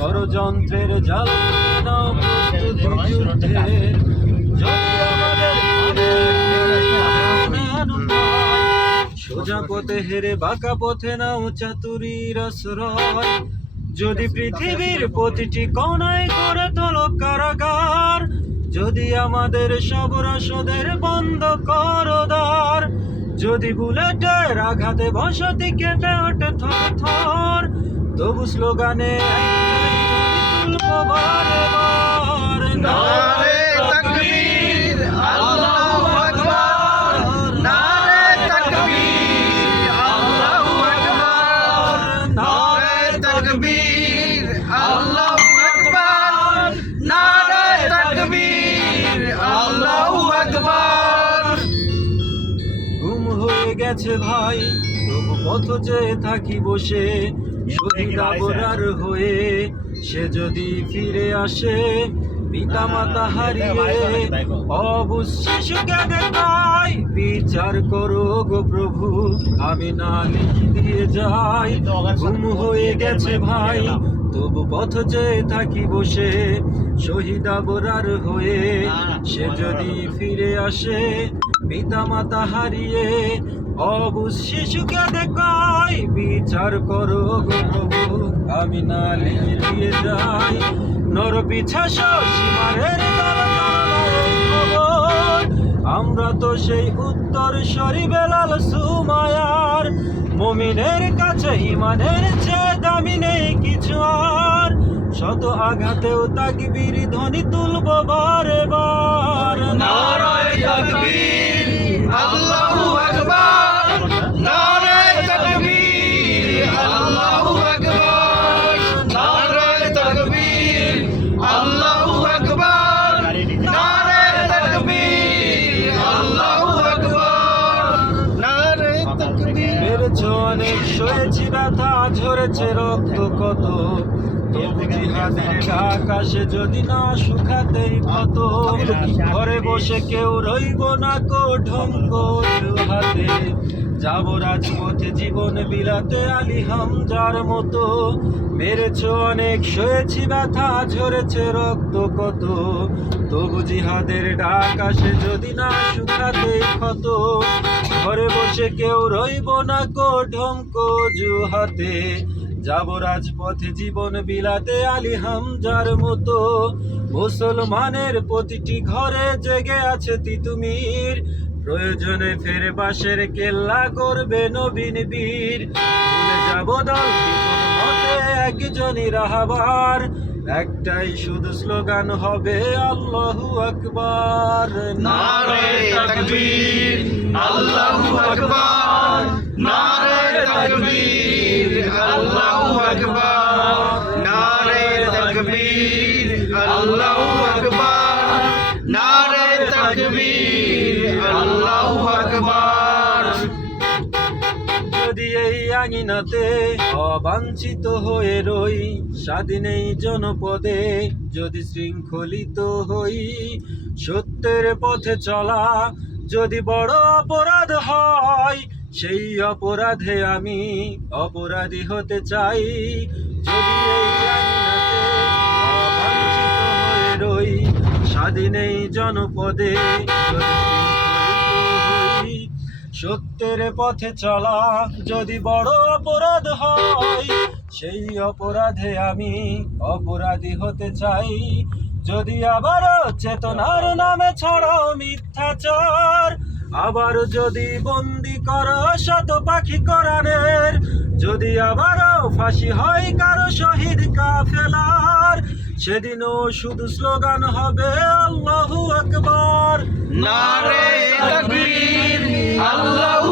ষড়যন্ত্রের জাল সোজা পথে হেরে বাঁকা পথে নাও চাতুরীর আশ্রয়। যদি পৃথিবীর প্রতিটি কোনায় করে তোলো কারাগার, যদি আমাদের সব রসদের বন্ধ করো দ্বার, যদি বুলেটের আঘাতে বসতি কেটে ওঠে থর থর তবু স্লোগানে গেছে ভাই তবু পথ চেয়ে থাকি বসে। শহীদ আবরার হয়ে সে যদি ফিরে আসে পিতা মাতা হারিয়ে অবুজ শিশুকে দেখাই বিচার করো গো প্রভু আমি না লিখি দিয়ে যাই গুম হয়ে গেছে ভাই তবু পথ চেয়ে থাকি বসে শহীদ আবরার হয়ে সে যদি ফিরে আসে পিতা মাতা হারিয়ে অবুজ শিশুকে দেখাই বিচার করো গো প্রভু আমি না লিখে দিয়ে যাই নর পিছা সীমারের আমরা তো সেই উত্তর সরি বেলাল সুমায়ার। মমিনের কাছে ইমানের চেয়ে দামি নেই কিছু আর। শত আঘাতেও তাকবির ধ্বনি তুলব বারে সয়েছি ব্যথা ঝরেছে রক্ত কত? তবু জিহাদের আকাশে যদি না শুকাতেই কত? ঘরে বসে কেউ রইব না কো ঢঙ্ক হাতে। যাব রাজপথে জীবন বিলাতে আলী হামজার মতো। মেরেছ অনেক, সয়েছি ব্যথা, ঝরেছে রক্ত কত। তবু জিহাদের ডাক আসে যদি না শুকাতে ক্ষত। ঘরে বসে কেউ রইব না কো ঢঙ্ক জুহাতে। যাব রাজপথে জীবন বিলাতে আলী হামজার মতো। মুসলমানের প্রতিটি ঘরে জেগে আছে তিতুমির। প্রয়োজনে ফের বাসের কেল্লা করবে নবীন বীর। যাব দল একজনই রাহাবার। একটাই শুধু স্লোগান হবে আল্লাহু আকবার। নারায়ে তাকবীর আল্লাহু আকবার। নারায়ে তাকবীর আল্লাহু আকবার। নারায়ে তাকবীর আল্লাহু আকবার। নারায়ে তাকবীর যদি এই আঙিনাতে অবাঞ্ছিত হয়ে রই স্বাধীনেই জনপদে যদি শৃঙ্খলিত হই, সত্যের পথে চলা যদি বড় অপরাধ হয়, সেই অপরাধে আমি অপরাধী হতে চাই। যদি এই রই স্বাধীনেই জনপদে সত্যের পথে চলা যদি বড় অপরাধ হয়, সেই অপরাধে আমি অপরাধী হতে চাই। যদি আবারও চেতনার নামে ছড়াও মিথ্যাচার, আবার যদি বন্দি করো শত পাখি করানের, যদি আবারও ফাঁসি হয় কারও শহীদ কাফেলার সেদিনও শুধু স্লোগান হবে আল্লাহু আকবার। নারে তাকবীর আল্লাহু